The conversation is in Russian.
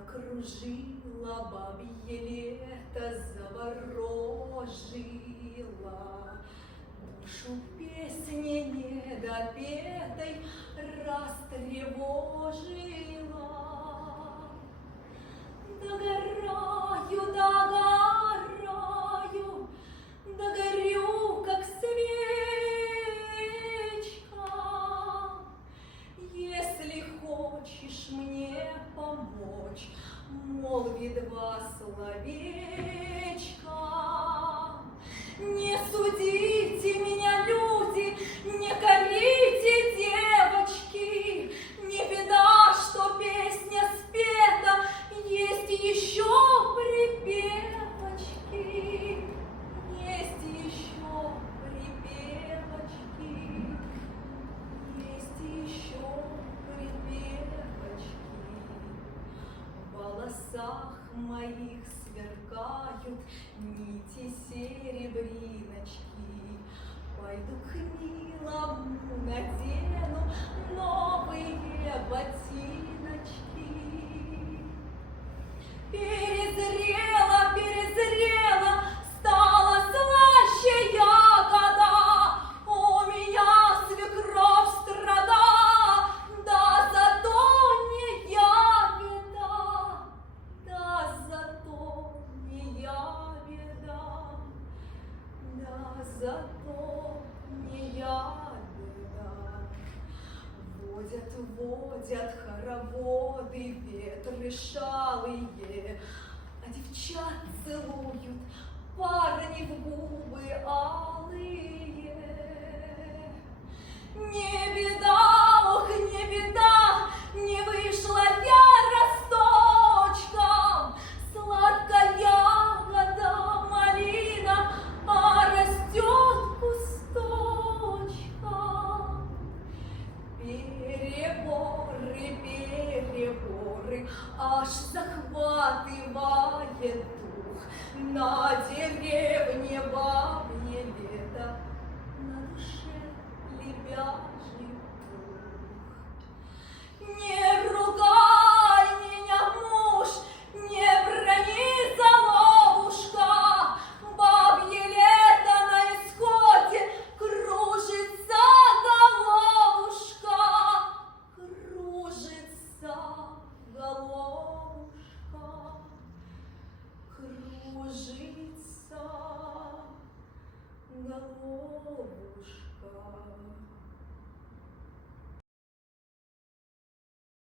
Закружила бабье лето, заворожила, душу песни недопетой растревожила. Догораю, догораю, догорю, как свечка. Если хочешь мне помочь, молви два словечка. Не судите меня, люди, не корите, девочки. Не беда, что песня спета, есть еще припевочки. Есть еще припевочки. Есть еще припевочки. В волосах моих сверкают нити серебриночки. Пойду к милому, надену новые ботиночки. Перезрела, перезрела, стала слаще ягода. У меня свекровь страда, да зато не я беда, да зато не я беда, да зато не я беда. Водят, водят хороводы ветры шалые, а девчат целуют парни в губы алые. Не беда, ох, не беда, не вышла я росточком. Сладкая ягода малина, а растет кусточком. Переборы, переборы, аж захватывает дух. На деревне бабье лето, на душе лебяжий пух. Не ругай меня, муж, не брони, головушка. Бабье лето на исходе, кружится головушка, кружится головушка, кружится головушка.